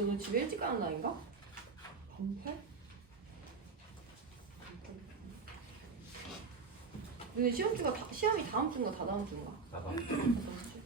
오늘 집에 일찍 가는 날인가? 반팔? 근데 시험이 다음 주인가 다다음 주인가? 나가. 다다음 주.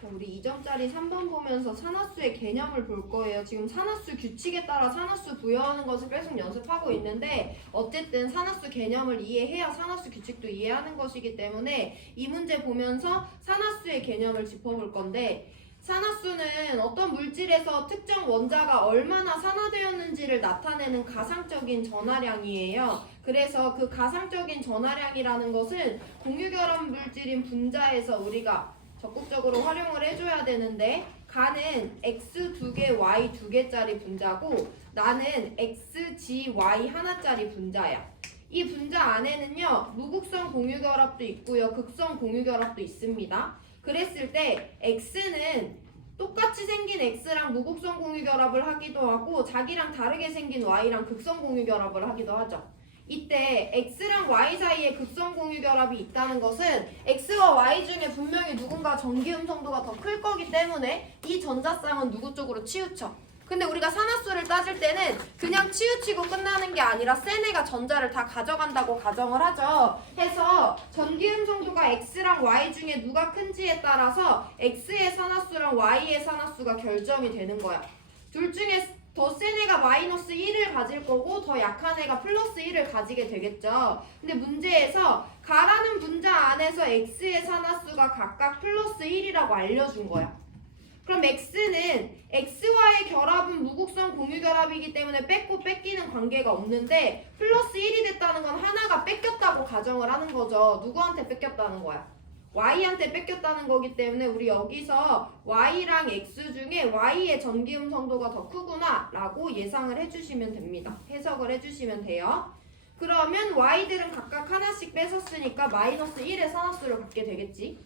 자, 우리 2점짜리 3번 보면서 산화수의 개념을 볼 거예요. 지금 산화수 규칙에 따라 산화수 부여하는 것을 계속 연습하고 있는데 어쨌든 산화수 개념을 이해해야 산화수 규칙도 이해하는 것이기 때문에 이 문제 보면서 산화수의 개념을 짚어볼 건데 산화수는 어떤 물질에서 특정 원자가 얼마나 산화되었는지를 나타내는 가상적인 전하량이에요. 그래서 그 가상적인 전하량이라는 것은 공유결합 물질인 분자에서 우리가 적극적으로 활용을 해줘야 되는데 가는 x 2개, y 2개짜리 분자고 나는 x, g, y 하나짜리 분자야. 이 분자 안에는요 무극성 공유결합도 있고요 극성 공유결합도 있습니다. 그랬을 때 x는 똑같이 생긴 x랑 무극성 공유결합을 하기도 하고 자기랑 다르게 생긴 y랑 극성 공유결합을 하기도 하죠. 이때 x랑 y 사이에 극성 공유결합이 있다는 것은 x와 y 중에 분명히 누군가 전기음성도가 더 클 거기 때문에 이 전자쌍은 누구 쪽으로 치우쳐. 근데 우리가 산화수를 따질 때는 그냥 치우치고 끝나는 게 아니라 센 애가 전자를 다 가져간다고 가정을 하죠. 해서 전기음성도가 x랑 y 중에 누가 큰지에 따라서 x의 산화수랑 y의 산화수가 결정이 되는 거야. 둘 중에 더 센 애가 마이너스 1을 가질 거고 더 약한 애가 플러스 1을 가지게 되겠죠. 근데 문제에서 가라는 분자 안에서 x의 산화수가 각각 플러스 1이라고 알려준 거야. 그럼 x는 x와의 결합은 무극성 공유결합이기 때문에 뺏고 뺏기는 관계가 없는데 플러스 1이 됐다는 건 하나가 뺏겼다고 가정을 하는 거죠. 누구한테 뺏겼다는 거야? y한테 뺏겼다는 거기 때문에 우리 여기서 y랑 x 중에 y의 전기음성도가 더 크구나 라고 예상을 해주시면 됩니다. 해석을 해주시면 돼요. 그러면 y들은 각각 하나씩 뺏었으니까 마이너스 1의 산화수를 갖게 되겠지.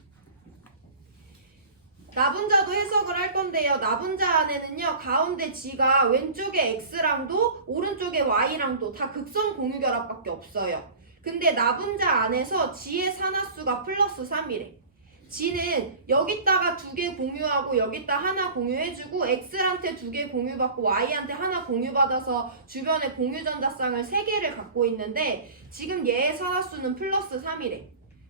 나분자도 해석을 할 건데요. 나분자 안에는요. 가운데 g가 왼쪽에 x랑도 오른쪽에 y랑도 다 극성 공유결합밖에 없어요. 근데 나분자 안에서 g의 산화수가 플러스 3이래. g는 여기다가 2개 공유하고 여기다 하나 공유해주고 x한테 2개 공유받고 y한테 하나 공유받아서 주변에 공유전자쌍을 3개를 갖고 있는데 지금 얘의 산화수는 플러스 3이래.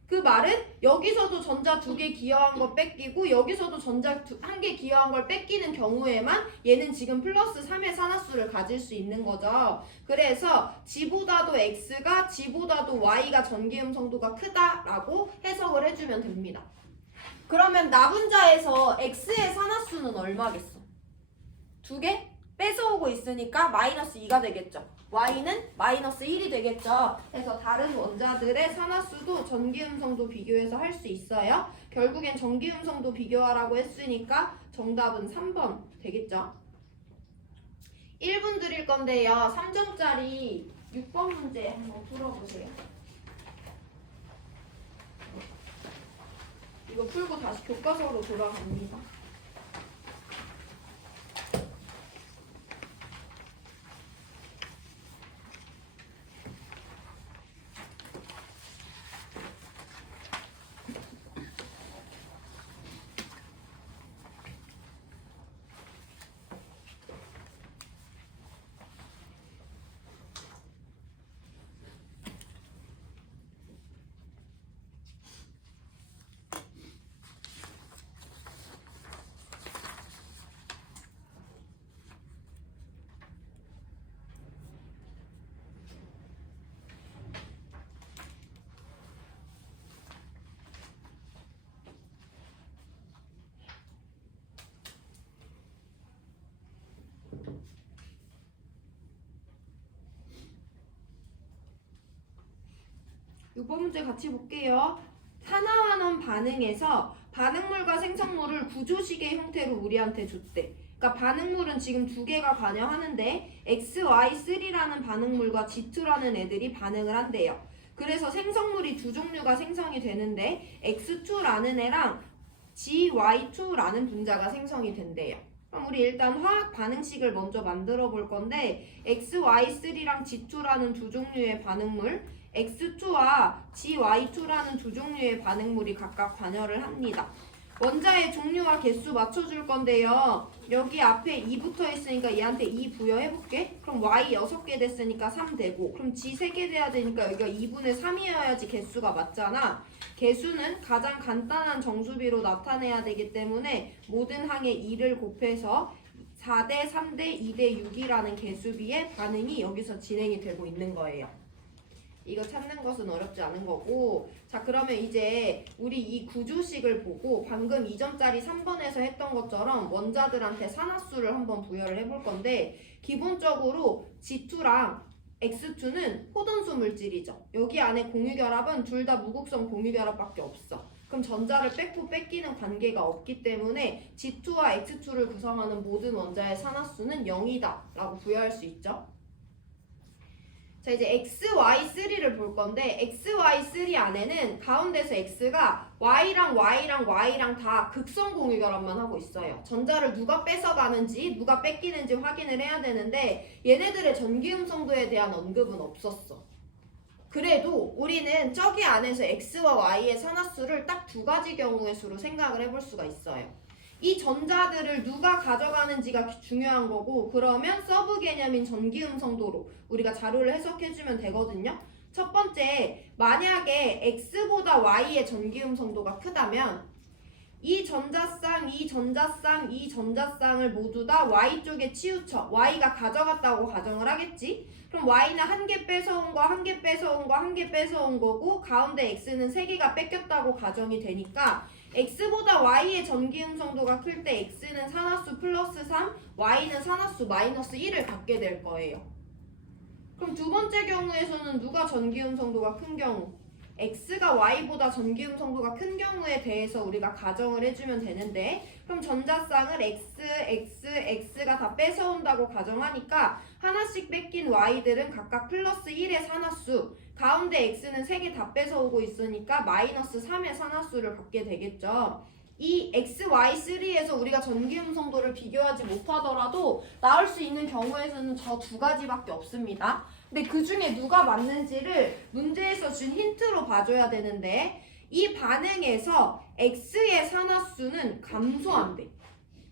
그 말은 여기서도 전자 2개 기여한 거 뺏기고 여기서도 전자 1개 기여한 걸 뺏기는 경우에만 얘는 지금 플러스 3의 산화수를 가질 수 있는 거죠. 그래서 g보다도 x가 g보다도 y가 전기음성도가 크다라고 해석을 해주면 됩니다. 그러면 나분자에서 x의 산화수는 얼마겠어? 2개? 뺏어오고 있으니까 마이너스 2가 되겠죠. y는 마이너스 1이 되겠죠. 그래서 다른 원자들의 산화수도 전기음성도 비교해서 할 수 있어요. 결국엔 전기음성도 비교하라고 했으니까 정답은 3번 되겠죠. 1분 드릴 건데요. 3점짜리 6번 문제 한번 풀어보세요. 이거 풀고 다시 교과서로 돌아갑니다. 이번 문제 같이 볼게요. 산화환원 반응에서 반응물과 생성물을 구조식의 형태로 우리한테 줬대. 그러니까 반응물은 지금 2개가 관여하는데 XY3라는 반응물과 G2라는 애들이 반응을 한대요. 그래서 생성물이 두 종류가 생성이 되는데 X2라는 애랑 GY2라는 분자가 생성이 된대요. 그럼 우리 일단 화학 반응식을 먼저 만들어 볼 건데 XY3랑 G2라는 두 종류의 반응물, X2와 GY2라는 두 종류의 반응물이 각각 관여를 합니다. 원자의 종류와 개수 맞춰줄 건데요. 여기 앞에 2 붙어 있으니까 얘한테 2 부여해볼게. 그럼 Y 6개 됐으니까 3 되고, 그럼 G 3개 돼야 되니까 여기가 2분의 3이어야지 개수가 맞잖아. 개수는 가장 간단한 정수비로 나타내야 되기 때문에 모든 항에 2를 곱해서 4대 3대 2대 6이라는 개수비의 반응이 여기서 진행이 되고 있는 거예요. 이거 찾는 것은 어렵지 않은 거고, 자 그러면 이제 우리 이 구조식을 보고 방금 2점짜리 3번에서 했던 것처럼 원자들한테 산화수를 한번 부여를 해볼 건데, 기본적으로 G2랑 X2는 호돈수 물질이죠. 여기 안에 공유결합은 둘 다 무극성 공유결합밖에 없어. 그럼 전자를 뺏고 뺏기는 관계가 없기 때문에 G2와 X2를 구성하는 모든 원자의 산화수는 0이다 라고 부여할 수 있죠. 자 이제 XY3를 볼 건데 XY3 안에는 가운데서 X가 Y랑 Y랑 Y랑 다 극성 공유결합만 하고 있어요. 전자를 누가 뺏어가는지 누가 뺏기는지 확인을 해야 되는데 얘네들의 전기음성도에 대한 언급은 없었어. 그래도 우리는 저기 안에서 X와 Y의 산화수를 딱 두 가지 경우의 수로 생각을 해볼 수가 있어요. 이 전자들을 누가 가져가는지가 중요한 거고, 그러면 서브 개념인 전기음성도로 우리가 자료를 해석해주면 되거든요. 첫 번째, 만약에 X보다 Y의 전기음성도가 크다면 이 전자쌍, 이 전자쌍, 이 전자쌍을 모두 다 Y쪽에 치우쳐 Y가 가져갔다고 가정을 하겠지? 그럼 Y는 한 개 뺏어온 거, 한 개 뺏어온 거, 한 개 뺏어온 거고, 가운데 X는 세 개가 뺏겼다고 가정이 되니까 X보다 Y의 전기음성도가 클 때 X는 산화수 플러스 3, Y는 산화수 마이너스 1을 갖게 될 거예요. 그럼 두 번째 경우에서는 누가 전기음성도가 큰 경우? X가 Y보다 전기음성도가 큰 경우에 대해서 우리가 가정을 해주면 되는데, 그럼 전자쌍을 X가 다 뺏어온다고 가정하니까 하나씩 뺏긴 Y들은 각각 플러스 1의 산화수, 가운데 X는 3개 다 뺏어오고 있으니까 마이너스 3의 산화수를 갖게 되겠죠. 이 XY3에서 우리가 전기음성도를 비교하지 못하더라도 나올 수 있는 경우에서는 저 두 가지밖에 없습니다. 근데 그 중에 누가 맞는지를 문제에서 준 힌트로 봐줘야 되는데, 이 반응에서 X의 산화수는 감소한대.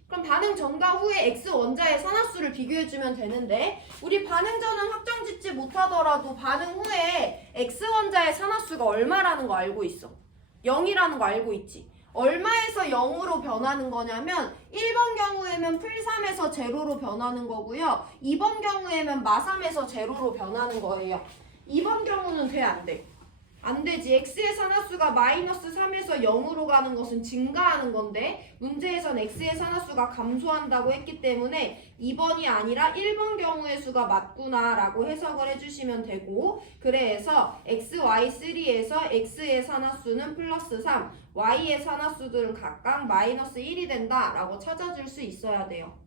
그럼 반응 전과 후에 X 원자의 산화수를 비교해주면 되는데, 우리 반응 전은 확정 짓지 못하더라도 반응 후에 X 원자의 산화수가 얼마라는 거 알고 있어. 0이라는 거 알고 있지. 얼마에서 0으로 변하는 거냐면 1번 경우에는 풀3에서 제로로 변하는 거고요. 2번 경우에는 마3에서 제로로 변하는 거예요. 2번 경우는 돼, 안 돼? 안 되지. X의 산화수가 마이너스 3에서 0으로 가는 것은 증가하는 건데, 문제에선 X의 산화수가 감소한다고 했기 때문에 2번이 아니라 1번 경우의 수가 맞구나 라고 해석을 해주시면 되고, 그래서 XY3에서 X의 산화수는 플러스 3, Y의 산화수들은 각각 마이너스 1이 된다 라고 찾아줄 수 있어야 돼요.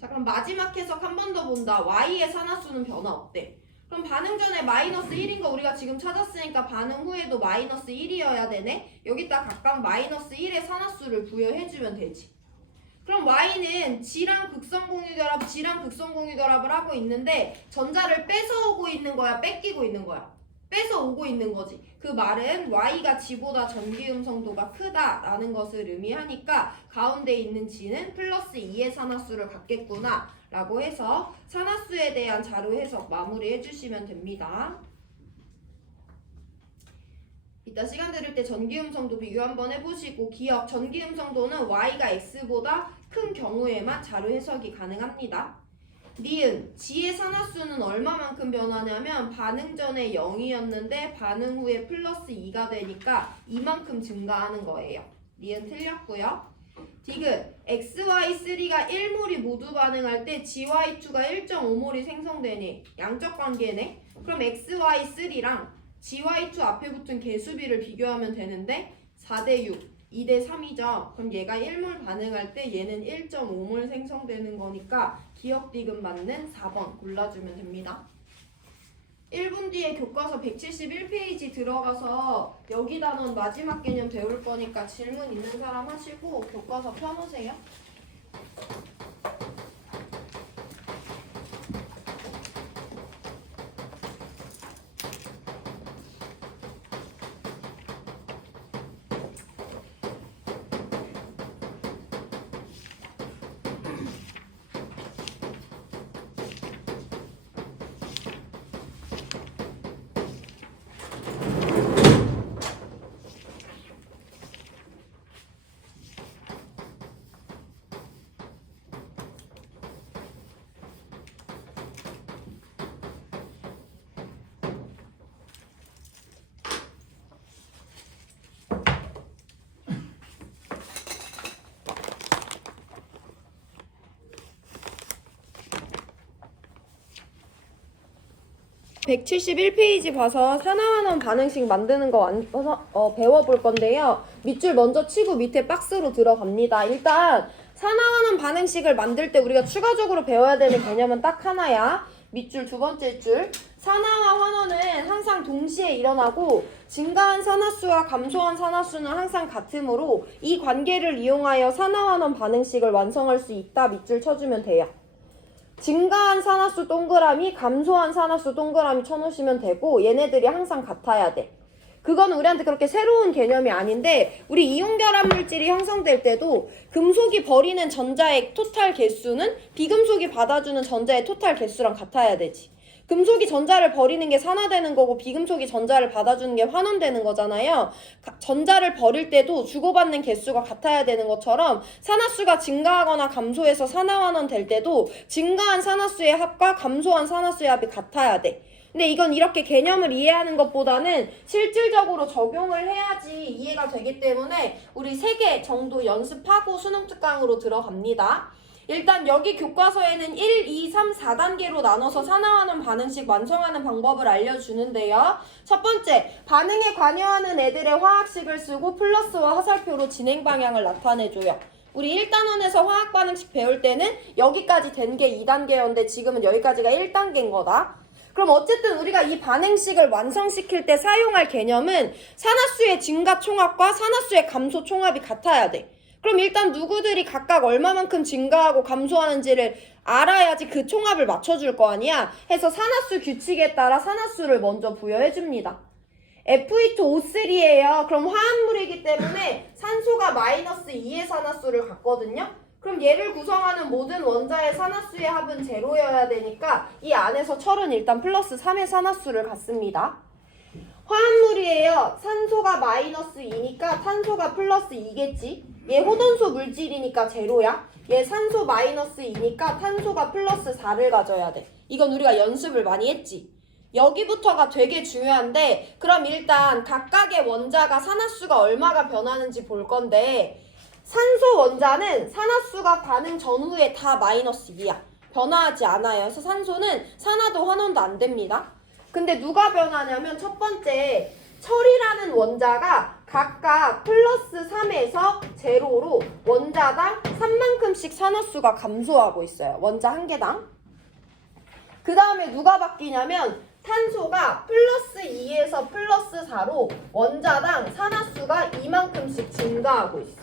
자 그럼 마지막 해석 한 번 더 본다. Y의 산화수는 변화 없대. 그럼 반응 전에 마이너스 1인 거 우리가 지금 찾았으니까 반응 후에도 마이너스 1이어야 되네? 여기다 각각 마이너스 1의 산화수를 부여해주면 되지. 그럼 Y는 G랑 극성 공유결합, G랑 극성 공유결합을 하고 있는데 전자를 뺏어오고 있는 거야, 뺏기고 있는 거야? 뺏어오고 있는 거지. 그 말은 Y가 G보다 전기음성도가 크다라는 것을 의미하니까 가운데 있는 G는 플러스 2의 산화수를 갖겠구나 라고 해서 산화수에 대한 자료 해석 마무리 해주시면 됩니다. 이따 시간 들을 때 전기음성도 비교 한번 해보시고, 기억, 전기음성도는 Y가 X보다 큰 경우에만 자료 해석이 가능합니다. 니은, G의 산화수는 얼마만큼 변하냐면 반응 전에 0이었는데 반응 후에 플러스 2가 되니까 이만큼 증가하는 거예요. 니은 틀렸고요. 디귿, XY3가 1몰이 모두 반응할 때 GY2가 1.5몰이 생성되네. 양적 관계네. 그럼 XY3랑 GY2 앞에 붙은 개수비를 비교하면 되는데 4대 6, 2대 3이죠. 그럼 얘가 1몰 반응할 때 얘는 1.5몰 생성되는 거니까 기억 디귿 맞는 4번 골라주면 됩니다. 1분 뒤에 교과서 171페이지 들어가서 여기다 넣은 마지막 개념 배울 거니까 질문 있는 사람 하시고 교과서 펴놓으세요. (171페이지) 봐서 산화환원 반응식 만드는 거 배워볼 건데요. 밑줄 먼저 치고 밑에 박스로 들어갑니다. 일단 산화환원 반응식을 만들 때 우리가 추가적으로 배워야 되는 개념은 딱 하나야. 밑줄 두 번째 줄. 산화와 환원은 항상 동시에 일어나고 증가한 산화수와 감소한 산화수는 항상 같으므로 이 관계를 이용하여 산화환원 반응식을 완성할 수 있다. 밑줄 쳐주면 돼요. 증가한 산화수 동그라미, 감소한 산화수 동그라미 쳐놓으시면 되고 얘네들이 항상 같아야 돼. 그건 우리한테 그렇게 새로운 개념이 아닌데 우리 이온결합 물질이 형성될 때도 금속이 버리는 전자의 토탈 개수는 비금속이 받아주는 전자의 토탈 개수랑 같아야 되지. 금속이 전자를 버리는 게 산화되는 거고 비금속이 전자를 받아주는 게 환원되는 거잖아요. 전자를 버릴 때도 주고받는 개수가 같아야 되는 것처럼 산화수가 증가하거나 감소해서 산화환원 될 때도 증가한 산화수의 합과 감소한 산화수의 합이 같아야 돼. 근데 이건 이렇게 개념을 이해하는 것보다는 실질적으로 적용을 해야지 이해가 되기 때문에 우리 3개 정도 연습하고 수능 특강으로 들어갑니다. 일단 여기 교과서에는 1, 2, 3, 4단계로 나눠서 산화환원 반응식 완성하는 방법을 알려주는데요. 첫 번째, 반응에 관여하는 애들의 화학식을 쓰고 플러스와 화살표로 진행 방향을 나타내줘요. 우리 1단원에서 화학 반응식 배울 때는 여기까지 된 게 2단계였는데 지금은 여기까지가 1단계인 거다. 그럼 어쨌든 우리가 이 반응식을 완성시킬 때 사용할 개념은 산화수의 증가 총합과 산화수의 감소 총합이 같아야 돼. 그럼 일단 누구들이 각각 얼마만큼 증가하고 감소하는지를 알아야지 그 총합을 맞춰줄 거 아니야? 해서 산화수 규칙에 따라 산화수를 먼저 부여해줍니다. F2O3예요. 그럼 화합물이기 때문에 산소가 마이너스 2의 산화수를 갖거든요. 그럼 얘를 구성하는 모든 원자의 산화수의 합은 제로여야 되니까 이 안에서 철은 일단 플러스 3의 산화수를 갖습니다. 화합물이에요. 산소가 마이너스 2니까 탄소가 플러스 2겠지. 얘 호돈소 물질이니까 제로야. 얘 산소 마이너스 2니까 탄소가 플러스 4를 가져야 돼. 이건 우리가 연습을 많이 했지. 여기부터가 되게 중요한데 그럼 일단 각각의 원자가 산화수가 얼마가 변하는지 볼 건데 산소 원자는 산화수가 반응 전후에 다 마이너스 2야. 변화하지 않아요. 그래서 산소는 산화도 환원도 안 됩니다. 근데 누가 변하냐면 첫 번째 철이라는 원자가 각각 플러스 3에서 제로로 원자당 3만큼씩 산화수가 감소하고 있어요. 원자 한 개당. 그 다음에 누가 바뀌냐면 탄소가 플러스 2에서 플러스 4로 원자당 산화수가 2만큼씩 증가하고 있어.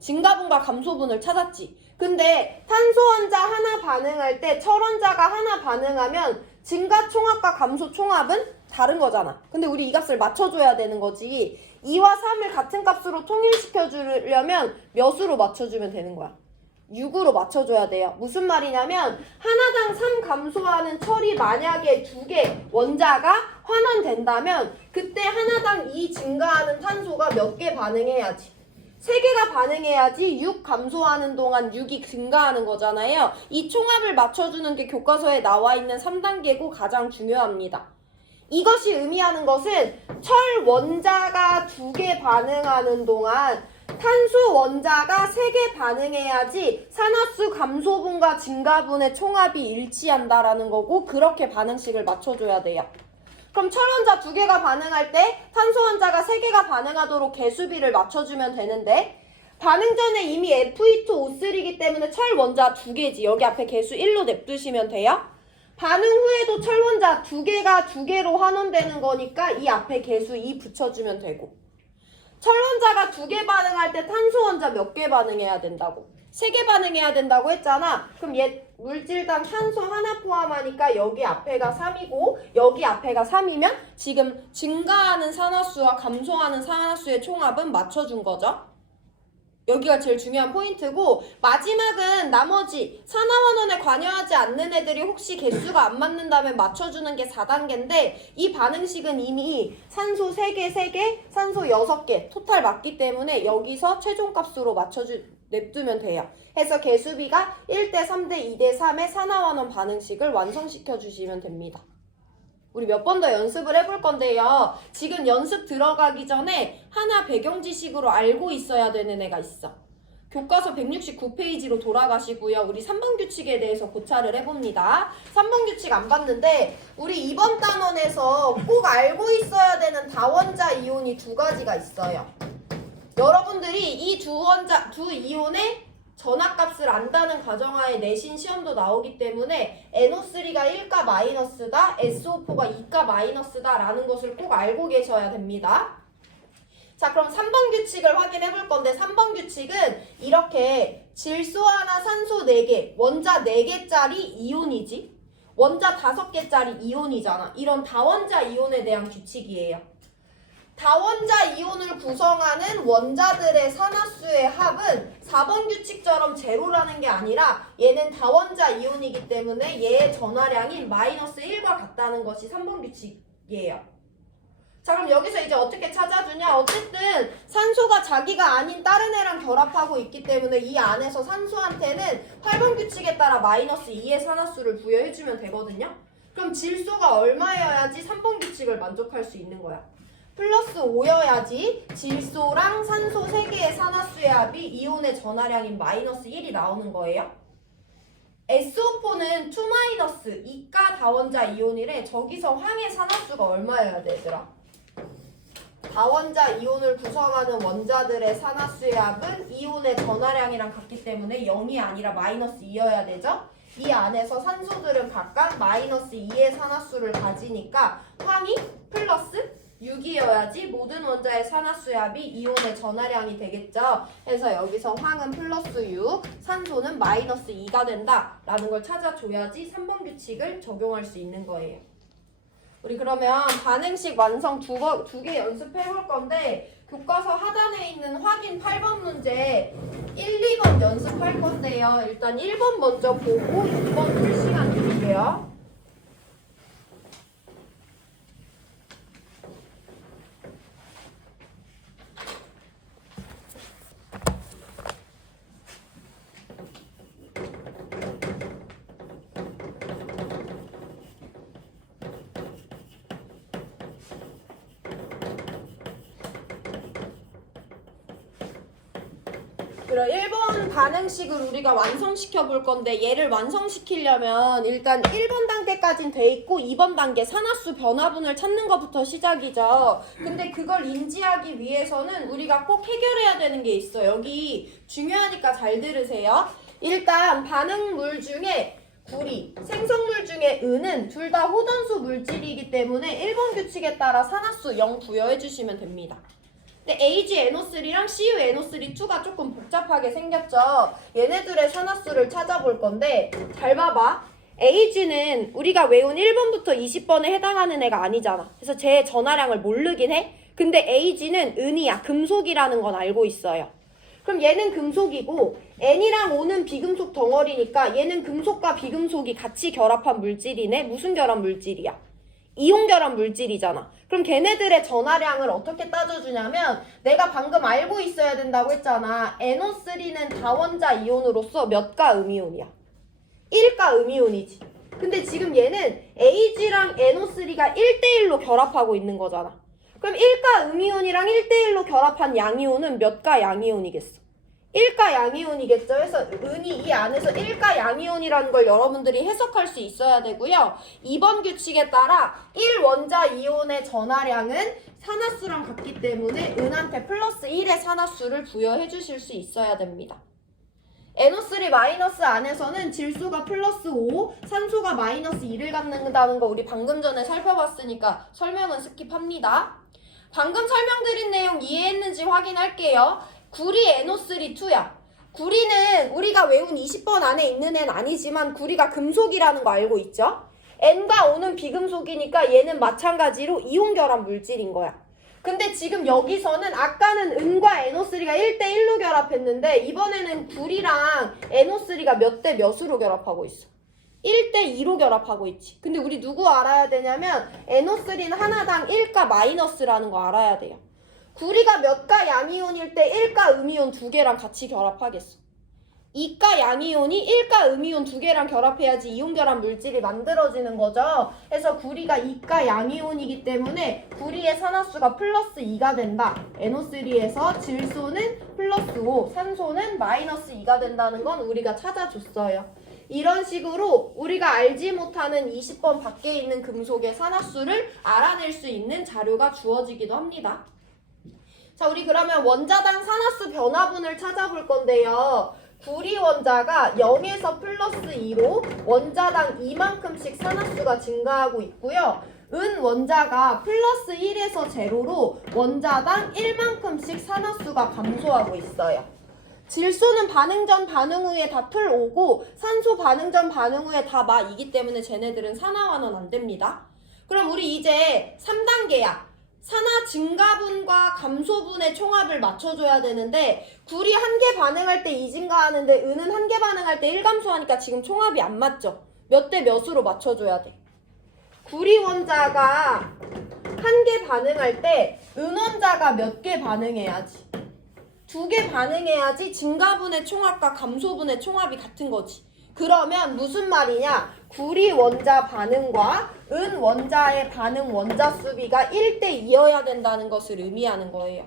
증가분과 감소분을 찾았지. 근데 탄소 원자 하나 반응할 때 철 원자가 하나 반응하면 증가 총합과 감소 총합은 다른 거잖아. 근데 우리 이 값을 맞춰줘야 되는 거지. 2와 3을 같은 값으로 통일시켜 주려면 몇으로 맞춰주면 되는 거야? 6으로 맞춰줘야 돼요. 무슨 말이냐면 하나당 3 감소하는 철이 만약에 2개 원자가 환원된다면 그때 하나당 2 증가하는 탄소가 몇 개 반응해야지? 3개가 반응해야지 6 감소하는 동안 6이 증가하는 거잖아요. 이 총합을 맞춰주는 게 교과서에 나와 있는 3단계고 가장 중요합니다. 이것이 의미하는 것은 철 원자가 2개 반응하는 동안 탄소 원자가 3개 반응해야지 산화수 감소분과 증가분의 총합이 일치한다라는 거고 그렇게 반응식을 맞춰줘야 돼요. 그럼 철 원자 2개가 반응할 때 탄소 원자가 3개가 반응하도록 개수비를 맞춰주면 되는데 반응 전에 이미 F2O3이기 때문에 철 원자 2개지. 여기 앞에 개수 1로 냅두시면 돼요. 반응 후에도 철원자 두 개가 두 개로 환원되는 거니까 이 앞에 개수 2 붙여주면 되고, 철원자가 두 개 반응할 때 탄소원자 몇 개 반응해야 된다고? 3개 반응해야 된다고 했잖아. 그럼 얘 물질당 탄소 하나 포함하니까 여기 앞에가 3이고 여기 앞에가 3이면 지금 증가하는 산화수와 감소하는 산화수의 총합은 맞춰준 거죠. 여기가 제일 중요한 포인트고, 마지막은 나머지 산화환원에 관여하지 않는 애들이 혹시 개수가 안 맞는다면 맞춰주는 게 4단계인데 이 반응식은 이미 산소 3개, 3개, 산소 6개 토탈 맞기 때문에 여기서 최종값으로 냅두면 돼요. 해서 개수비가 1대 3대 2대 3의 산화환원 반응식을 완성시켜 주시면 됩니다. 우리 몇 번 더 연습을 해볼 건데요. 지금 연습 들어가기 전에 하나 배경 지식으로 알고 있어야 되는 애가 있어. 교과서 169페이지로 돌아가시고요. 우리 3번 규칙에 대해서 고찰을 해봅니다. 3번 규칙 안 봤는데 우리 이번 단원에서 꼭 알고 있어야 되는 다원자 이온이 두 가지가 있어요. 여러분들이 이 두 이온의 전압값을 안다는 가정하에 내신 시험도 나오기 때문에 NO3가 1가 마이너스다, SO4가 2가 마이너스다 라는 것을 꼭 알고 계셔야 됩니다. 자, 그럼 3번 규칙을 확인해 볼 건데 3번 규칙은 이렇게 질소 하나, 산소 4개, 원자 4개짜리 이온이지, 원자 5개짜리 이온이잖아. 이런 다원자 이온에 대한 규칙이에요. 다원자 이온을 구성하는 원자들의 산화수의 합은 4번 규칙처럼 제로라는 게 아니라 얘는 다원자 이온이기 때문에 얘의 전하량인 마이너스 1과 같다는 것이 3번 규칙이에요. 자, 그럼 여기서 이제 어떻게 찾아주냐? 어쨌든 산소가 자기가 아닌 다른 애랑 결합하고 있기 때문에 이 안에서 산소한테는 8번 규칙에 따라 마이너스 2의 산화수를 부여해주면 되거든요. 그럼 질소가 얼마여야지 3번 규칙을 만족할 수 있는 거야? 플러스 5여야지 질소랑 산소 3개의 산화수의 합이 이온의 전하량인 마이너스 1이 나오는 거예요. SO4는 2- 2가 다원자 이온이래. 저기서 황의 산화수가 얼마여야 돼, 얘들아? 다원자 이온을 구성하는 원자들의 산화수의 합은 이온의 전하량이랑 같기 때문에 0이 아니라 마이너스 2여야 되죠? 이 안에서 산소들은 각각 마이너스 2의 산화수를 가지니까 황이 플러스 6이어야지 모든 원자의 산화수의 합이 이온의 전하량이 되겠죠. 그래서 여기서 황은 플러스 6, 산소는 마이너스 2가 된다라는 걸 찾아줘야지 3번 규칙을 적용할 수 있는 거예요. 우리 그러면 반응식 완성 두 개 연습해 볼 건데 교과서 하단에 있는 확인 8번 문제 1, 2번 연습할 건데요. 일단 1번 먼저 보고 2번 풀 시간 드릴게요. 그럼 1번 반응식을 우리가 완성시켜 볼 건데 얘를 완성시키려면 일단 1번 단계까지는 돼 있고 2번 단계 산화수 변화분을 찾는 것부터 시작이죠. 근데 그걸 인지하기 위해서는 우리가 꼭 해결해야 되는 게 있어. 여기 중요하니까 잘 들으세요. 일단 반응물 중에 구리, 생성물 중에 은은 둘 다 호전수 물질이기 때문에 1번 규칙에 따라 산화수 0 부여해 주시면 됩니다. 근데 AgNO3랑 CuNO3-2가 조금 복잡하게 생겼죠. 얘네들의 산화수를 찾아볼 건데 잘 봐봐. Ag는 우리가 외운 1번부터 20번에 해당하는 애가 아니잖아. 그래서 제 전하량을 모르긴 해. 근데 Ag는 은이야. 금속이라는 건 알고 있어요. 그럼 얘는 금속이고 N이랑 O는 비금속 덩어리니까 얘는 금속과 비금속이 같이 결합한 물질이네. 무슨 결합 물질이야? 이온 결합 물질이잖아. 그럼 걔네들의 전하량을 어떻게 따져주냐면 내가 방금 알고 있어야 된다고 했잖아. NO3는 다원자 이온으로서 몇 가 음이온이야? 1가 음이온이지. 근데 지금 얘는 Ag랑 NO3가 1대1로 결합하고 있는 거잖아. 그럼 1가 음이온이랑 1대1로 결합한 양이온은 몇 가 양이온이겠어? 1가 양이온이겠죠. 그래서 은이 이 안에서 1가 양이온이라는 걸 여러분들이 해석할 수 있어야 되고요. 2번 규칙에 따라 1원자 이온의 전하량은 산화수랑 같기 때문에 은한테 플러스 1의 산화수를 부여해 주실 수 있어야 됩니다. NO3 마이너스 안에서는 질소가 플러스 5, 산소가 마이너스 2를 갖는다는 거 우리 방금 전에 살펴봤으니까 설명은 스킵합니다. 방금 설명드린 내용 이해했는지 확인할게요. 구리 NO3,2야. 구리는 우리가 외운 20번 안에 있는 애는 아니지만 구리가 금속이라는 거 알고 있죠? N과 O는 비금속이니까 얘는 마찬가지로 이온 결합 물질인 거야. 근데 지금 여기서는 아까는 은과 NO3가 1대1로 결합했는데 이번에는 구리랑 NO3가 몇 대 몇으로 결합하고 있어? 1대2로 결합하고 있지. 근데 우리 누구 알아야 되냐면 NO3는 하나당 1가 마이너스라는 거 알아야 돼요. 구리가 몇 가 양이온일 때 1가 음이온 2개랑 같이 결합하겠어. 2가 양이온이 1가 음이온 2개랑 결합해야지 이온 결합 물질이 만들어지는 거죠. 그래서 구리가 2가 양이온이기 때문에 구리의 산화수가 플러스 2가 된다. NO3에서 질소는 플러스 5, 산소는 마이너스 2가 된다는 건 우리가 찾아줬어요. 이런 식으로 우리가 알지 못하는 20번 밖에 있는 금속의 산화수를 알아낼 수 있는 자료가 주어지기도 합니다. 자, 우리 그러면 원자당 산화수 변화분을 찾아볼 건데요. 구리 원자가 0에서 플러스 2로 원자당 2만큼씩 산화수가 증가하고 있고요. 은 원자가 플러스 1에서 제로로 원자당 1만큼씩 산화수가 감소하고 있어요. 질소는 반응 전 반응 후에 다 풀 5고 산소 반응 전 반응 후에 다 마 2기 때문에 쟤네들은 산화환원 안 됩니다. 그럼 우리 이제 3단계야. 산화 증가분과 감소분의 총합을 맞춰줘야 되는데 구리 한 개 반응할 때 2 증가하는데 은은 한 개 반응할 때 1 감소하니까 지금 총합이 안 맞죠? 몇 대 몇으로 맞춰줘야 돼? 구리 원자가 한 개 반응할 때 은 원자가 몇 개 반응해야지? 2개 반응해야지 증가분의 총합과 감소분의 총합이 같은 거지. 그러면 무슨 말이냐? 구리 원자 반응과 은 원자의 반응 원자 수비가 1대2여야 된다는 것을 의미하는 거예요.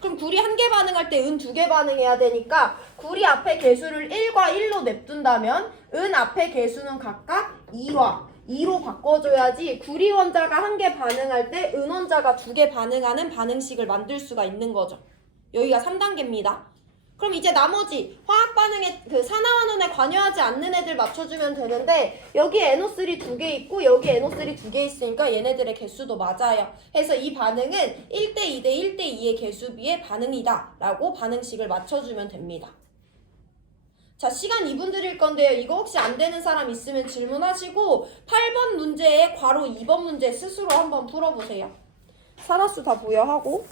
그럼 구리 한 개 반응할 때 은 2개 반응해야 되니까 구리 앞에 개수를 1과 1로 냅둔다면 은 앞에 개수는 각각 2와 2로 바꿔줘야지 구리 원자가 한 개 반응할 때 은 원자가 2개 반응하는 반응식을 만들 수가 있는 거죠. 여기가 3단계입니다. 그럼 이제 나머지 화학 반응에 그 산화환원에 관여하지 않는 애들 맞춰주면 되는데 여기 NO3 2개 있고 여기 NO3 2개 있으니까 얘네들의 개수도 맞아요. 그래서 이 반응은 1대2 대 1대2의 개수비의 반응이다 라고 반응식을 맞춰주면 됩니다. 자, 시간 2분 드릴 건데요. 이거 혹시 안 되는 사람 있으면 질문하시고 8번 문제에 괄호 2번 문제 스스로 한번 풀어보세요. 산화수 다 부여하고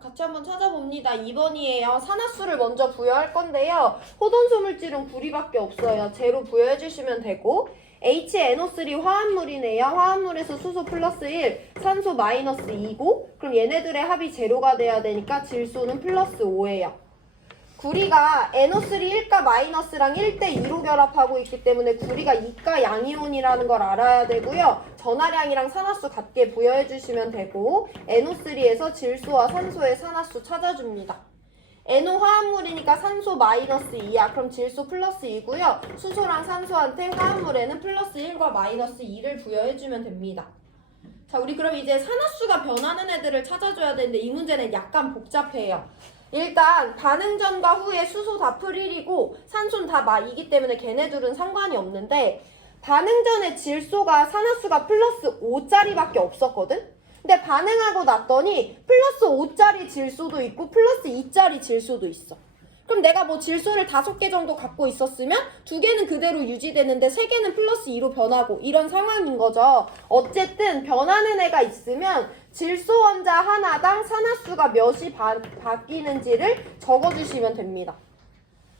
같이 한번 찾아봅니다. 2번이에요. 산화수를 먼저 부여할 건데요. 호돈소 물질은 구리밖에 없어요. 제로 부여해 주시면 되고 HNO3 화합물이네요. 화합물에서 수소 플러스 1, 산소 마이너스 2고 그럼 얘네들의 합이 제로가 돼야 되니까 질소는 플러스 5예요. 구리가 NO3 1가 마이너스랑 1대2로 결합하고 있기 때문에 구리가 2가 양이온이라는 걸 알아야 되고요. 전하량이랑 산화수 같게 부여해 주시면 되고 NO3에서 질소와 산소의 산화수 찾아줍니다. NO 화합물이니까 산소 마이너스 2야. 그럼 질소 플러스 2고요. 수소랑 산소한테 화합물에는 플러스 1과 마이너스 2를 부여해 주면 됩니다. 자, 우리 그럼 이제 산화수가 변하는 애들을 찾아줘야 되는데 이 문제는 약간 복잡해요. 일단 반응 전과 후에 수소 다 풀 1이고 산소는 다 마 2이기 때문에 걔네들은 상관이 없는데 반응 전에 질소가 산화수가 플러스 5짜리밖에 없었거든? 근데 반응하고 났더니 플러스 5짜리 질소도 있고 플러스 2짜리 질소도 있어. 그럼 내가 뭐 질소를 5개 정도 갖고 있었으면 2개는 그대로 유지되는데 3개는 플러스 2로 변하고 이런 상황인 거죠. 어쨌든 변하는 애가 있으면 질소 원자 하나당 산화수가 몇이 바뀌는지를 적어주시면 됩니다.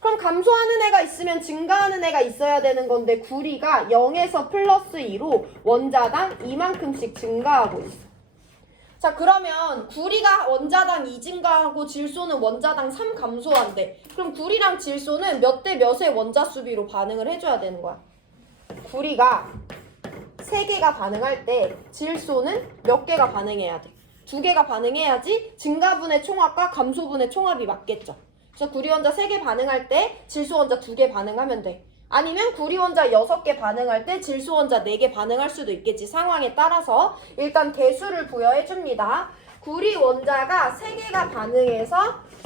그럼 감소하는 애가 있으면 증가하는 애가 있어야 되는 건데 구리가 0에서 플러스 2로 원자당 이만큼씩 증가하고 있어. 자, 그러면 구리가 원자당 2 증가하고 질소는 원자당 3 감소한대. 그럼 구리랑 질소는 몇 대 몇의 원자 수비로 반응을 해줘야 되는 거야. 구리가 3개가 반응할 때 질소는 몇 개가 반응해야 돼? 2개가 반응해야지 증가분의 총합과 감소분의 총합이 맞겠죠. 그래서 구리 원자 3개 반응할 때 질소 원자 2개 반응하면 돼. 아니면 구리 원자 6개 반응할 때 질소 원자 4개 반응할 수도 있겠지. 상황에 따라서 일단 개수를 부여해 줍니다. 구리 원자가 3개가 반응해서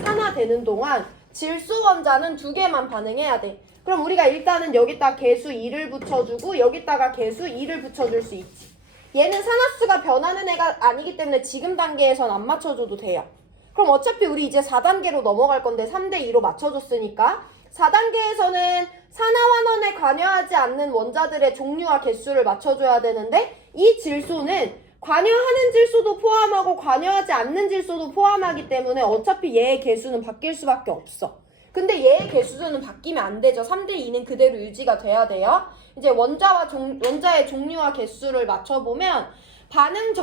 산화되는 동안 질소 원자는 2개만 반응해야 돼. 그럼 우리가 일단은 여기다 개수 2를 붙여주고 여기다가 개수 2를 붙여줄 수 있지. 얘는 산화수가 변하는 애가 아니기 때문에 지금 단계에선 안 맞춰줘도 돼요. 그럼 어차피 우리 이제 4단계로 넘어갈 건데 3대2로 맞춰줬으니까 4단계에서는 산화환원에 관여하지 않는 원자들의 종류와 개수를 맞춰줘야 되는데 이 질소는 관여하는 질소도 포함하고 관여하지 않는 질소도 포함하기 때문에 어차피 얘의 개수는 바뀔 수밖에 없어. 근데 얘의 개수는 바뀌면 안 되죠. 3대2는 그대로 유지가 돼야 돼요. 이제 원자의 종류와 개수를 맞춰보면 반응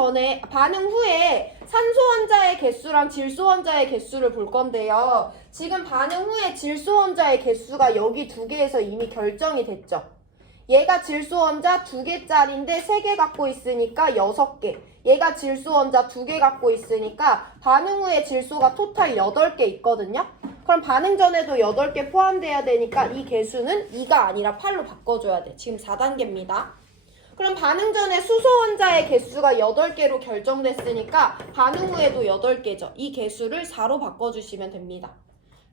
후에 산소 원자의 개수랑 질소 원자의 개수를 볼 건데요. 지금 반응 후에 질소 원자의 개수가 여기 2개에서 이미 결정이 됐죠. 얘가 질소 원자 2개짜리인데 3개 갖고 있으니까 6개. 얘가 질소 원자 2개 갖고 있으니까 반응 후에 질소가 토탈 8개 있거든요. 그럼 반응 전에도 8개 포함돼야 되니까 이 개수는 2가 아니라 8로 바꿔줘야 돼. 지금 4단계입니다. 그럼 반응 전에 수소 원자의 개수가 8개로 결정됐으니까 반응 후에도 8개죠. 이 개수를 4로 바꿔주시면 됩니다.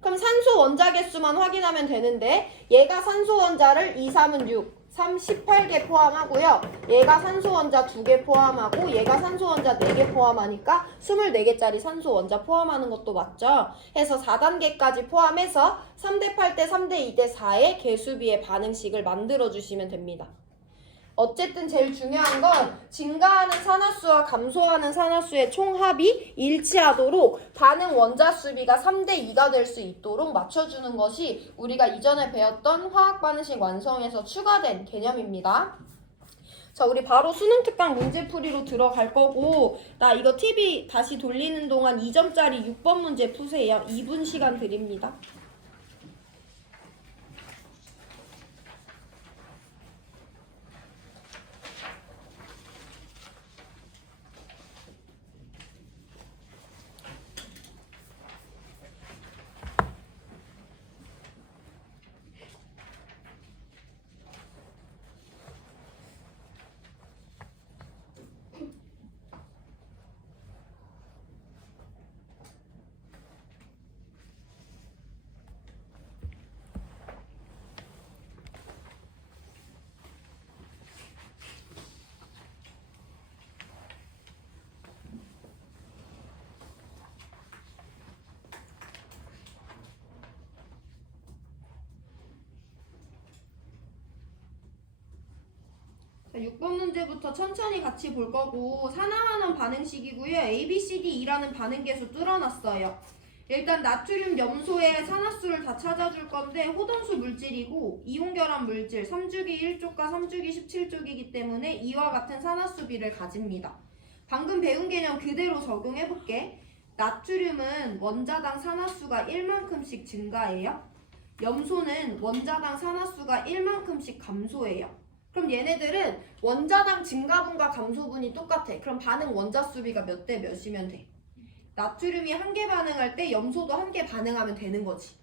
그럼 산소 원자 개수만 확인하면 되는데 얘가 산소 원자를 2, 3은 6, 3, 18개 포함하고요. 얘가 산소 원자 2개 포함하고 얘가 산소 원자 4개 포함하니까 24개짜리 산소 원자 포함하는 것도 맞죠? 해서 4단계까지 포함해서 3대 8대 3대 2대 4의 개수비의 반응식을 만들어주시면 됩니다. 어쨌든 제일 중요한 건 증가하는 산화수와 감소하는 산화수의 총합이 일치하도록 반응 원자 수비가 3대2가 될 수 있도록 맞춰주는 것이 우리가 이전에 배웠던 화학 반응식 완성에서 추가된 개념입니다. 자, 우리 바로 수능 특강 문제풀이로 들어갈 거고 나 이거 TV 다시 돌리는 동안 2점짜리 6번 문제 푸세요. 2분 시간 드립니다. 자, 6번 문제부터 천천히 같이 볼 거고 산화환원 반응식이고요. ABCDE라는 반응계수 뚫어놨어요. 일단 나트륨 염소의 산화수를 다 찾아줄 건데 호동수 물질이고 이온결합 물질 3주기 1쪽과 3주기 17쪽이기 때문에 이와 같은 산화수비를 가집니다. 방금 배운 개념 그대로 적용해볼게. 나트륨은 원자당 산화수가 1만큼씩 증가해요. 염소는 원자당 산화수가 1만큼씩 감소해요. 그럼 얘네들은 원자당 증가분과 감소분이 똑같아. 그럼 반응 원자 수비가 몇 대 몇이면 돼? 나트륨이 1개 반응할 때 염소도 1개 반응하면 되는 거지.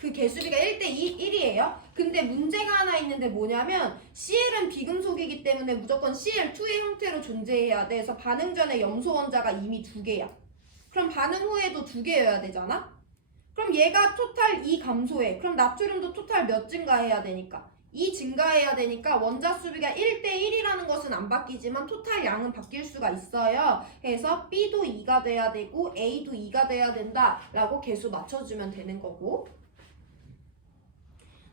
그 개수비가 1대 1이에요. 근데 문제가 하나 있는데 뭐냐면 Cl은 비금속이기 때문에 무조건 Cl2의 형태로 존재해야 돼. 그래서 반응 전에 염소 원자가 이미 2개야. 그럼 반응 후에도 2개여야 되잖아? 그럼 얘가 토탈 2 감소해. 그럼 나트륨도 토탈 몇 증가해야 되니까? 이 증가해야 되니까 원자 수비가 1대1이라는 것은 안 바뀌지만 토탈 양은 바뀔 수가 있어요. 그래서 B도 2가 돼야 되고 A도 2가 돼야 된다라고 개수 맞춰주면 되는 거고,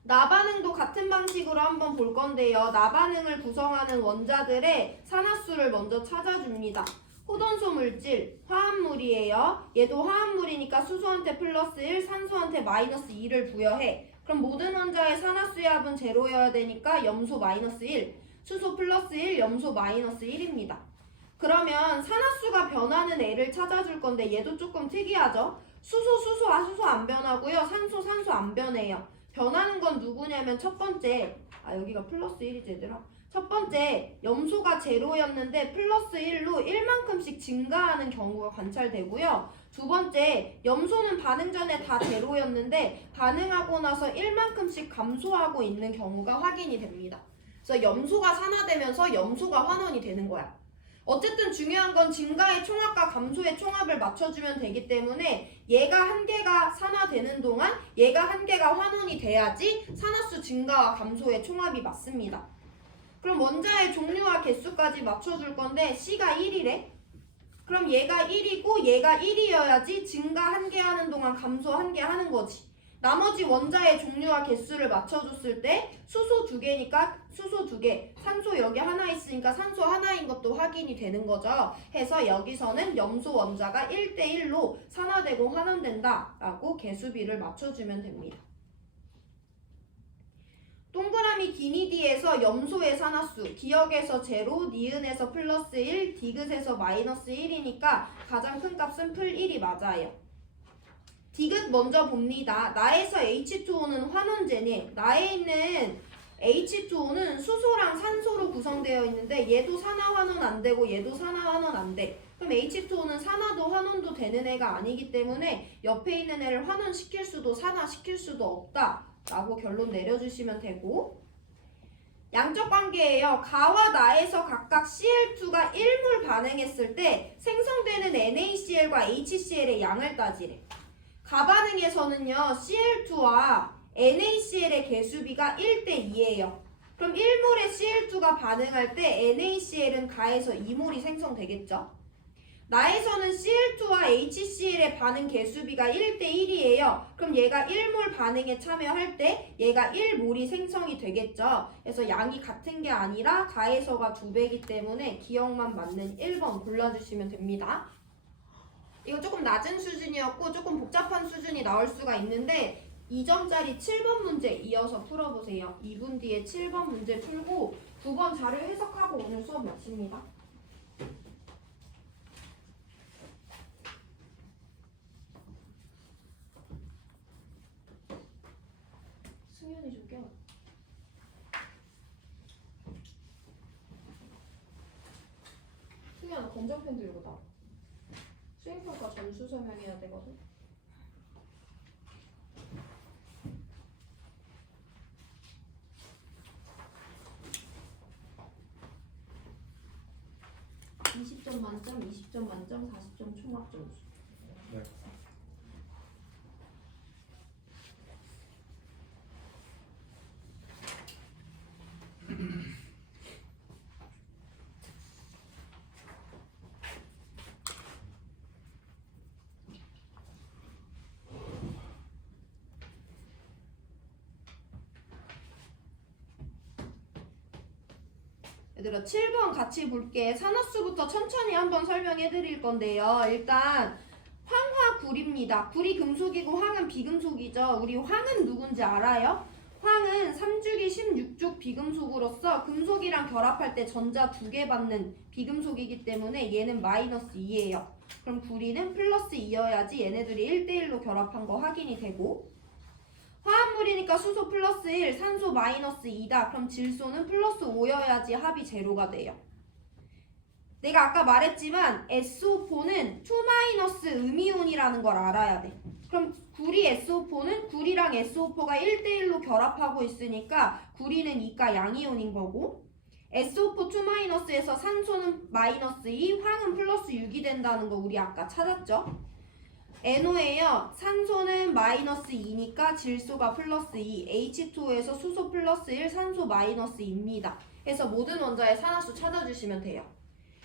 나반응도 같은 방식으로 한번 볼 건데요. 나반응을 구성하는 원자들의 산화수를 먼저 찾아줍니다. 호돈소 물질, 화합물이에요. 얘도 화합물이니까 수소한테 플러스 1, 산소한테 마이너스 2를 부여해. 그럼 모든 원자의 산화수의 합은 제로여야 되니까 염소 마이너스 1, 수소 플러스 1, 염소 마이너스 1입니다. 그러면 산화수가 변하는 애를 찾아줄 건데 얘도 조금 특이하죠? 수소 안 변하고요. 산소 안 변해요. 변하는 건 누구냐면 첫 번째, 여기가 플러스 1이지 얘들아. 첫 번째, 염소가 제로였는데 플러스 1로 1만큼씩 증가하는 경우가 관찰되고요. 두 번째, 염소는 반응 전에 다 제로였는데 반응하고 나서 1만큼씩 감소하고 있는 경우가 확인이 됩니다. 그래서 염소가 산화되면서 염소가 환원이 되는 거야. 어쨌든 중요한 건 증가의 총합과 감소의 총합을 맞춰주면 되기 때문에 얘가 한 개가 산화되는 동안 얘가 한 개가 환원이 돼야지 산화수 증가와 감소의 총합이 맞습니다. 그럼 원자의 종류와 개수까지 맞춰줄 건데 C가 1이래. 그럼 얘가 1이고 얘가 1이어야지 증가 한 개 하는 동안 감소 한 개 하는 거지. 나머지 원자의 종류와 개수를 맞춰줬을 때 수소 2개니까 수소 2개, 산소 여기 하나 있으니까 산소 하나인 것도 확인이 되는 거죠. 해서 여기서는 염소 원자가 1대1로 산화되고 환원된다라고 개수비를 맞춰주면 됩니다. 동그라미 기니디에서 염소의 산화수, 기역에서 제로, 니은에서 플러스 1, 디귿에서 마이너스 1이니까 가장 큰 값은 풀 1이 맞아요. 디귿 먼저 봅니다. 나에서 H2O는 환원제니 나에 있는 H2O는 수소랑 산소로 구성되어 있는데 얘도 산화 환원 안 되고 얘도 산화 환원 안 돼. 그럼 H2O는 산화도 환원도 되는 애가 아니기 때문에 옆에 있는 애를 환원시킬 수도 산화시킬 수도 없다 라고 결론 내려주시면 되고, 양적 관계예요. 가와 나에서 각각 Cl2가 1몰 반응했을 때 생성되는 NaCl과 HCl의 양을 따지래. 가 반응에서는요 Cl2와 NaCl의 개수비가 1대2예요. 그럼 1몰의 Cl2가 반응할 때 NaCl은 가에서 2몰이 생성되겠죠. 나에서는 Cl2와 HCl의 반응 개수비가 1대1이에요. 그럼 얘가 1몰 반응에 참여할 때 얘가 1몰이 생성이 되겠죠. 그래서 양이 같은 게 아니라 가에서가 2배이기 때문에 기억만 맞는 1번 골라주시면 됩니다. 이거 조금 낮은 수준이었고 조금 복잡한 수준이 나올 수가 있는데 2점짜리 7번 문제 이어서 풀어보세요. 2분 뒤에 7번 문제 풀고 9번 자료 해석하고 오늘 수업 마칩니다. 승현이 좀 껴. 승현아 검정펜 들고 나. 수행평가 점수 설명해야 되거든. (20점) 만점, 20점 만점, 40점 총합 점수. 네. 얘들아 7번 같이 볼게. 산화수부터 천천히 한번 설명해 드릴 건데요. 일단 황화굴입니다. 굴이 금속이고 황은 비금속이죠. 우리 황은 누군지 알아요? 황은 3주기 16족 비금속으로서 금속이랑 결합할 때 전자 2개 받는 비금속이기 때문에 얘는 마이너스 2예요. 그럼 구리는 플러스 2여야지 얘네들이 1대1로 결합한 거 확인이 되고, 화합물이니까 수소 플러스 1, 산소 마이너스 2다. 그럼 질소는 플러스 5여야지 합이 제로가 돼요. 내가 아까 말했지만 SO4는 2- 음이온이라는 걸 알아야 돼. 그럼 구리 SO4는 구리랑 SO4가 1대1로 결합하고 있으니까 구리는 2가 양이온인 거고, SO4 2-에서 산소는 마이너스 2, 황은 플러스 6이 된다는 거 우리 아까 찾았죠? NO에요. 산소는 마이너스 2니까 질소가 플러스 2, H2O에서 수소 플러스 1, 산소 마이너스 2입니다. 그래서 모든 원자의 산화수 찾아주시면 돼요.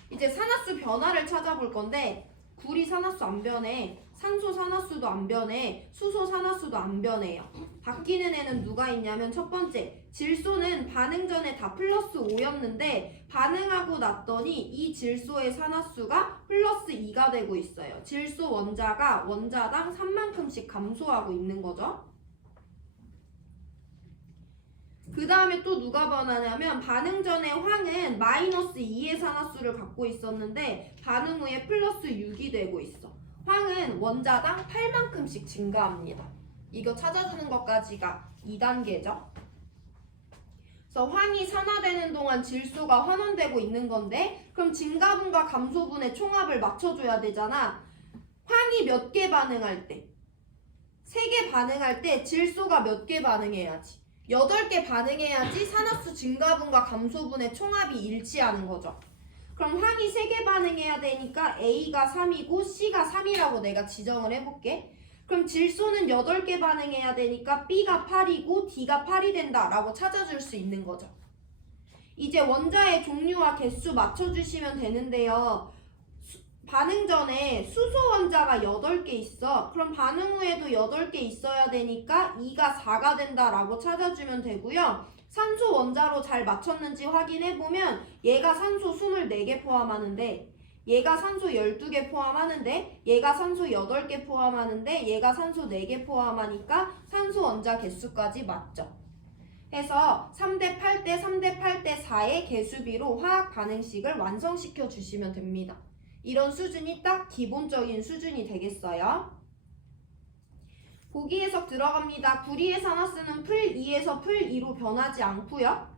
이제 산화수 변화를 찾아볼 건데 구리 산화수 안 변해, 산소 산화수도 안 변해, 수소 산화수도 안 변해요. 바뀌는 애는 누가 있냐면 첫 번째, 질소는 반응 전에 다 플러스 5였는데 반응하고 났더니 이 질소의 산화수가 플러스 2가 되고 있어요. 질소 원자가 원자당 3만큼씩 감소하고 있는 거죠. 그 다음에 또 누가 변하냐면 반응 전에 황은 마이너스 2의 산화수를 갖고 있었는데 반응 후에 플러스 6이 되고 있어. 황은 원자당 8만큼씩 증가합니다. 이거 찾아주는 것까지가 2단계죠. 그래서 황이 산화되는 동안 질소가 환원되고 있는 건데 그럼 증가분과 감소분의 총합을 맞춰줘야 되잖아. 황이 몇 개 반응할 때? 3개 반응할 때 질소가 몇 개 반응해야지? 8개 반응해야지 산화수 증가분과 감소분의 총합이 일치하는 거죠. 그럼 황이 3개 반응해야 되니까 A가 3이고 C가 3이라고 내가 지정을 해볼게. 그럼 질소는 8개 반응해야 되니까 B가 8이고 D가 8이 된다라고 찾아줄 수 있는 거죠. 이제 원자의 종류와 개수 맞춰주시면 되는데요. 반응 전에 수소 원자가 8개 있어. 그럼 반응 후에도 8개 있어야 되니까 2가 4가 된다라고 찾아주면 되고요. 산소 원자로 잘 맞췄는지 확인해보면 얘가 산소 24개 포함하는데 얘가 산소 12개 포함하는데 얘가 산소 8개 포함하는데 얘가 산소 4개 포함하니까 산소 원자 개수까지 맞죠. 해서 3대 8대 3대 8대 4의 개수비로 화학 반응식을 완성시켜 주시면 됩니다. 이런 수준이 딱 기본적인 수준이 되겠어요. 보기 해석 들어갑니다. 구리의 산화수는 풀2에서 풀2로 변하지 않고요.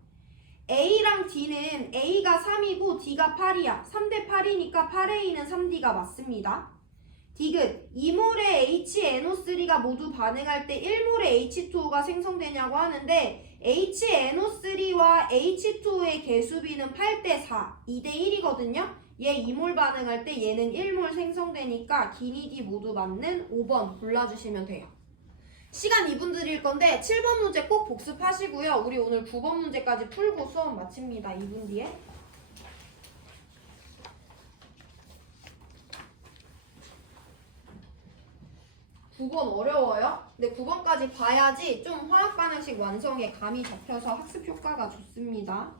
A랑 D는 A가 3이고 D가 8이야. 3대 8이니까 8A는 3D가 맞습니다. 디귿, 2몰의 HNO3가 모두 반응할 때 1몰의 H2O가 생성되냐고 하는데 HNO3와 H2O의 개수비는 8대 4, 2대 1이거든요. 얘 2몰 반응할 때 얘는 1몰 생성되니까 기니 D 모두 맞는 5번 골라주시면 돼요. 시간 2분 드릴 건데 7번 문제 꼭 복습하시고요. 우리 오늘 9번 문제까지 풀고 수업 마칩니다. 2분 뒤에. 9번 어려워요? 근데 9번까지 봐야지 좀 화학 반응식 완성에 감이 잡혀서 학습 효과가 좋습니다.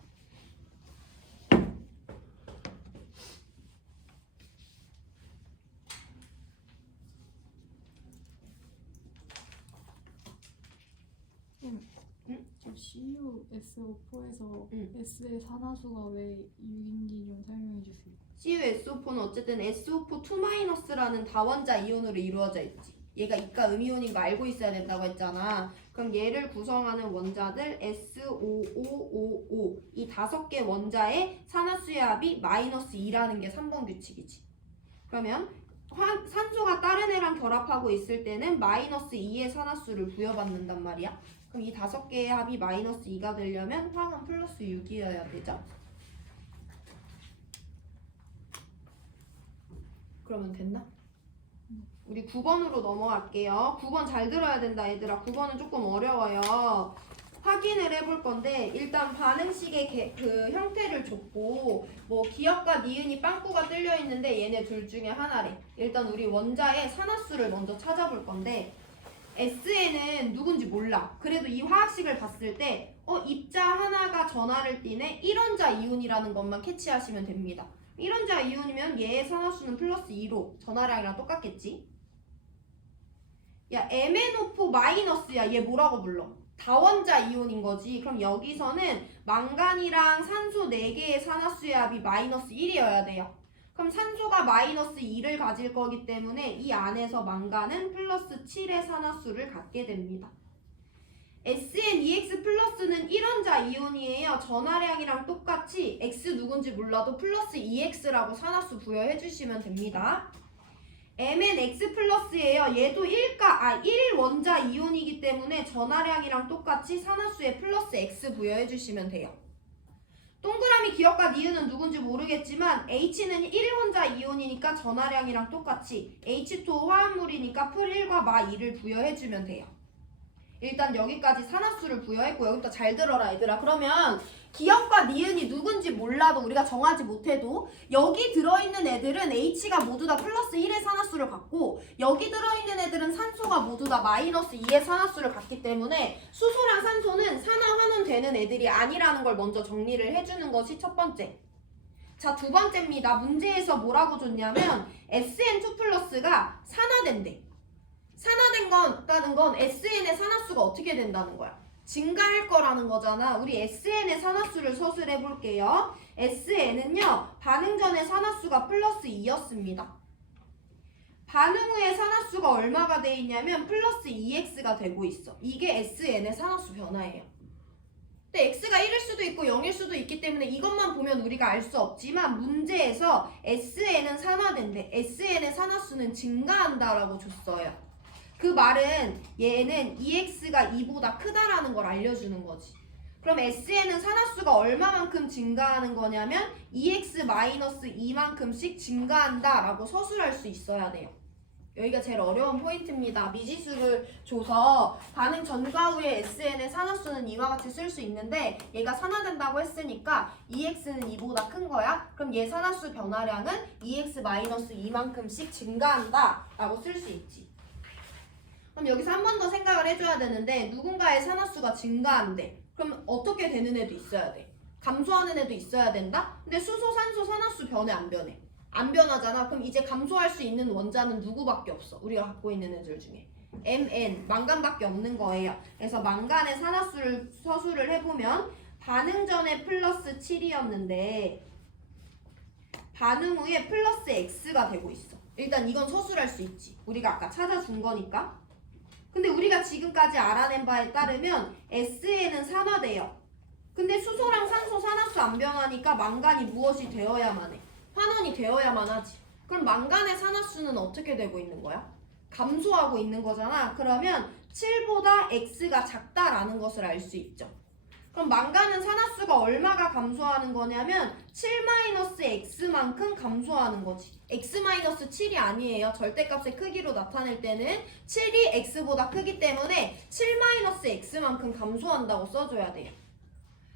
CuSO4에서 S의 산화수가 왜 6인지 좀 설명해 주세요. CuSO4는 어쨌든 SO4 2-라는 다원자 이온으로 이루어져 있지. 얘가 이가 음이온인 거 알고 있어야 된다고 했잖아. 그럼 얘를 구성하는 원자들 SO5O55 이 5개 원자의 산화수의 합이 -2라는 게 3번 규칙이지. 그러면 산소가 다른 애랑 결합하고 있을 때는 -2의 산화수를 부여받는단 말이야. 그럼 이 5개의 합이 -2가 되려면 화학은 +6이어야 되죠. 그러면 됐나? 우리 9번으로 넘어갈게요. 9번 잘 들어야 된다 얘들아. 9번은 조금 어려워요. 확인을 해볼 건데 일단 반응식의 그 형태를 줬고 뭐 기역과 니은이 빵꾸가 뚫려 있는데 얘네 둘 중에 하나래. 일단 우리 원자의 산화수를 먼저 찾아볼 건데 S에는 누군지 몰라. 그래도 이 화학식을 봤을 때 입자 하나가 전하를 띠네 1원자 이온이라는 것만 캐치하시면 됩니다. 1원자 이온이면 얘의 산화수는 +2로 전하량이랑 똑같겠지? 야 MnO4 마이너스야. 얘 뭐라고 불러? 다원자 이온인 거지. 그럼 여기서는 망간이랑 산소 4개의 산화수의 합이 -1이어야 돼요. 그럼 산소가 -2를 가질 거기 때문에 이 안에서 망간은 +7의 산화수를 갖게 됩니다. SNEX 플러스는 1원자 이온이에요. 전하량이랑 똑같이 X 누군지 몰라도 +2X라고 산화수 부여해 주시면 됩니다. MnX 플러스예요. 얘도 1원자 이온이기 때문에 전하량이랑 똑같이 산화수에 +X 부여해 주시면 돼요. 동그라미 기억과 니은은 누군지 모르겠지만 H는 1혼자 이온이니까 전하량이랑 똑같이 H2O 화합물이니까 풀1과 마2를 부여해주면 돼요. 일단 여기까지 산화수를 부여했고 여기부터 잘 들어라 얘들아. 그러면 기억과 니은이 누군지 몰라도 우리가 정하지 못해도 여기 들어있는 애들은 H가 모두 다 플러스 1의 산화수를 갖고 여기 들어있는 애들은 산소가 모두 다 마이너스 2의 산화수를 갖기 때문에 수소랑 산소는 산화환원되는 애들이 아니라는 걸 먼저 정리를 해주는 것이 첫 번째. 자, 두 번째입니다. 문제에서 뭐라고 줬냐면 SN2 플러스가 산화된대. 산화된다는 건 SN의 산화수가 어떻게 된다는 거야? 증가할 거라는 거잖아. 우리 SN의 산화수를 서술해 볼게요. SN은요, 반응 전의 산화수가 플러스 2였습니다. 반응 후의 산화수가 얼마가 돼 있냐면 플러스 2x가 되고 있어. 이게 SN의 산화수 변화예요. 근데 x가 1일 수도 있고 0일 수도 있기 때문에 이것만 보면 우리가 알 수 없지만 문제에서 SN은 산화된대. SN의 산화수는 증가한다라고 줬어요. 그 말은 얘는 EX가 2보다 크다라는 걸 알려주는 거지. 그럼 SN은 산화수가 얼마만큼 증가하는 거냐면 EX-2만큼씩 증가한다라고 서술할 수 있어야 돼요. 여기가 제일 어려운 포인트입니다. 미지수를 줘서 반응 전과 후에 SN의 산화수는 이와 같이 쓸 수 있는데 얘가 산화된다고 했으니까 EX는 2보다 큰 거야. 그럼 얘 산화수 변화량은 EX-2만큼씩 증가한다라고 쓸 수 있지. 그럼 여기서 한 번 더 생각을 해줘야 되는데 누군가의 산화수가 증가한대. 그럼 어떻게 되는 애도 있어야 돼. 감소하는 애도 있어야 된다? 근데 수소, 산소, 산화수 변해 안 변해? 안 변하잖아. 그럼 이제 감소할 수 있는 원자는 누구밖에 없어. 우리가 갖고 있는 애들 중에. Mn, 망간밖에 없는 거예요. 그래서 망간의 산화수를 서술을 해보면 반응 전에 플러스 7이었는데 반응 후에 플러스 X가 되고 있어. 일단 이건 서술할 수 있지. 우리가 아까 찾아준 거니까. 근데 우리가 지금까지 알아낸 바에 따르면 SN은 산화돼요. 근데 수소랑 산소 산화수 안 변하니까 망간이 무엇이 되어야만 해? 환원이 되어야만 하지. 그럼 망간의 산화수는 어떻게 되고 있는 거야? 감소하고 있는 거잖아. 그러면 7보다 X가 작다라는 것을 알 수 있죠. 그럼 망간은 산화수가 얼마가 감소하는 거냐면 7-X만큼 감소하는 거지. X-7이 아니에요. 절대값의 크기로 나타낼 때는 7이 X보다 크기 때문에 7-X만큼 감소한다고 써줘야 돼요.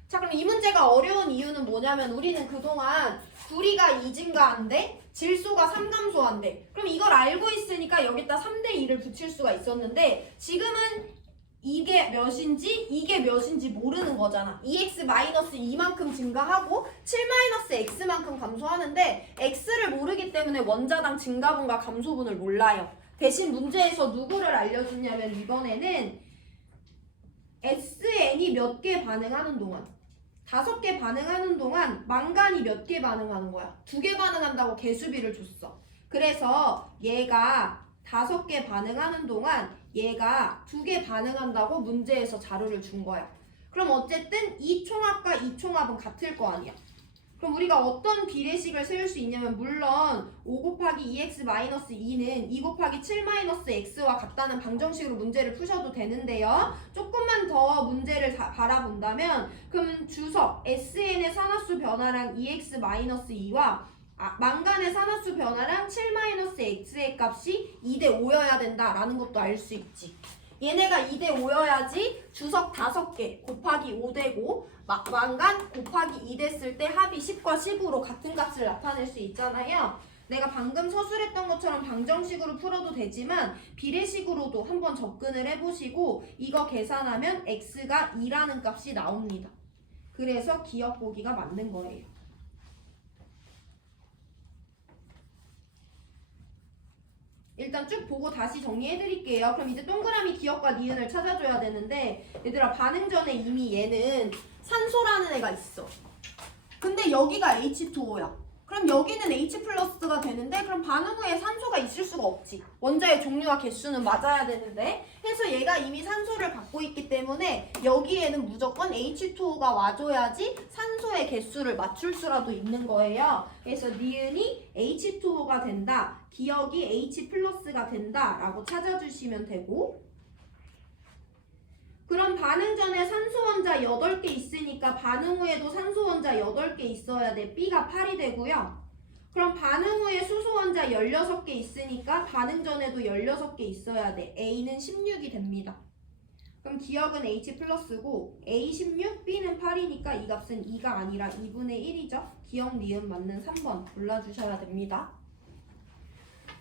자, 그럼 이 문제가 어려운 이유는 뭐냐면 우리는 그동안 구리가 2 증가한대, 질소가 3 감소한대. 그럼 이걸 알고 있으니까 여기다 3대2를 붙일 수가 있었는데 지금은 이게 몇인지 모르는 거잖아. EX-2만큼 증가하고 7-X만큼 감소하는데 X를 모르기 때문에 원자당 증가분과 감소분을 몰라요. 대신 문제에서 누구를 알려주냐면 이번에는 SN이 몇 개 반응하는 동안 5개 반응하는 동안 망간이 몇 개 반응하는 거야? 2개 반응한다고 개수비를 줬어. 그래서 얘가 5개 반응하는 동안 얘가 2개 반응한다고 문제에서 자료를 준 거야. 그럼 어쨌든 이 총합과 이 총합은 같을 거 아니야. 그럼 우리가 어떤 비례식을 세울 수 있냐면 물론 5 곱하기 2x-2는 2 곱하기 7-x와 같다는 방정식으로 문제를 푸셔도 되는데요. 조금만 더 문제를 바라본다면 그럼 주석 SN의 산화수 변화량 2x-2와 망간의 산화수 변화량 7-x의 값이 2대5여야 된다라는 것도 알 수 있지. 얘네가 2대5여야지 주석 5개 곱하기 5되고 망간 곱하기 2 됐을 때 합이 10과 10으로 같은 값을 나타낼 수 있잖아요. 내가 방금 서술했던 것처럼 방정식으로 풀어도 되지만 비례식으로도 한번 접근을 해보시고 이거 계산하면 x가 2라는 값이 나옵니다. 그래서 기억 보기가 맞는 거예요. 일단 쭉 보고 다시 정리해드릴게요. 그럼 이제 동그라미 기억과 니은을 찾아줘야 되는데 얘들아 반응 전에 이미 얘는 산소라는 애가 있어. 근데 여기가 H2O야. 그럼 여기는 H 플러스가 되는데 그럼 반응 후에 산소가 있을 수가 없지. 원자의 종류와 개수는 맞아야 되는데 그래서 얘가 이미 산소를 갖고 있기 때문에 여기에는 무조건 H2O가 와줘야지 산소의 개수를 맞출 수라도 있는 거예요. 그래서 니은이 H2O가 된다. 기억이 H 플러스가 된다 라고 찾아주시면 되고 그럼 반응 전에 산소 원자 8개 있으니까 있으니까 반응 후에도 산소 원자 8개 있어야 돼. B가 8이 되고요. 그럼 반응 후에 수소 원자 16개 있으니까 반응 전에도 16개 있어야 돼. A는 16이 됩니다. 그럼 기억은 H 플러스고 A 16, B는 8이니까 이 값은 2가 아니라 2분의 1이죠. 기억 니은 맞는 3번 골라주셔야 됩니다.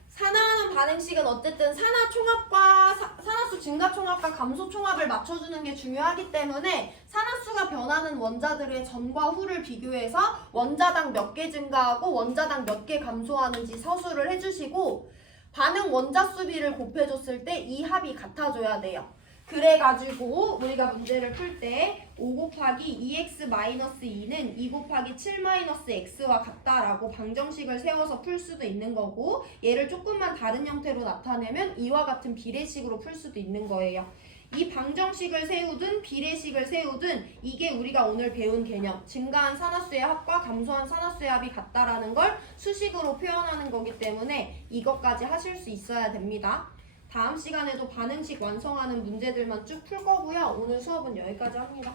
산화하는 반응식은 어쨌든 산화총합과 산화수 증가총합과 감소총합을 맞춰주는 게 중요하기 때문에 산화수가 변하는 원자들의 전과 후를 비교해서 원자당 몇 개 증가하고 원자당 몇 개 감소하는지 서술을 해주시고 반응 원자 수비를 곱해줬을 때 이 합이 같아져야 돼요. 그래가지고 우리가 문제를 풀 때 5 곱하기 2x-2는 2 곱하기 7-x와 같다라고 방정식을 세워서 풀 수도 있는 거고 얘를 조금만 다른 형태로 나타내면 이와 같은 비례식으로 풀 수도 있는 거예요. 이 방정식을 세우든 비례식을 세우든 이게 우리가 오늘 배운 개념 증가한 산화수의 합과 감소한 산화수의 합이 같다라는 걸 수식으로 표현하는 거기 때문에 이것까지 하실 수 있어야 됩니다. 다음 시간에도 반응식 완성하는 문제들만 쭉 풀 거고요. 오늘 수업은 여기까지 합니다.